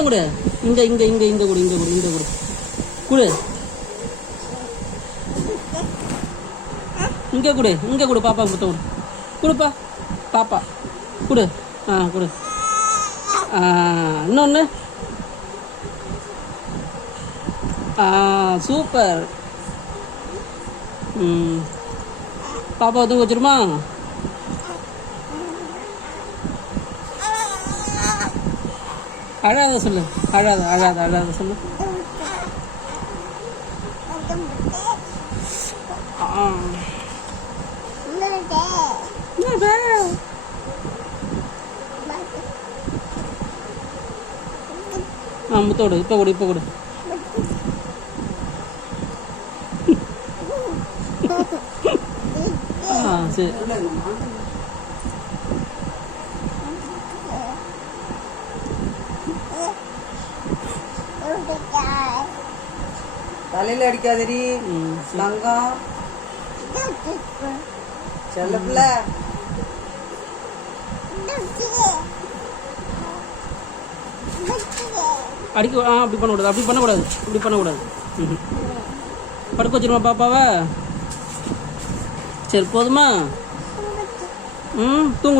முத்தம் கொடு. இங்கே இங்கே இங்கே இங்கே கொடு, இங்கே கொடு, இங்கே கொடு, கொடு. இங்கே கொடு, இங்கே கொடு. பாப்பா முத்தம் கொடு. கொடுப்பா பாப்பா கொடு. கொடு. இன்னொன்று. சூப்பர். பாப்பா தூங்க வச்சிருமா? அழாத சொல்லு. அழாத அழாத அழாத சொல்லு. முத்தோடு. இப்போ கொடு, இப்போ கொடு. சரி. தலையில அடிக்காதடி தங்கம். செல்ல பிள்ளை. அடிக்க அப்படி பண்ணக்கூடாது, அப்படி பண்ணக்கூடாது, இப்படி பண்ணக்கூடாது. படுக்க வச்சிருமா பாப்பாவை? சரி போதுமா? தூங்கு.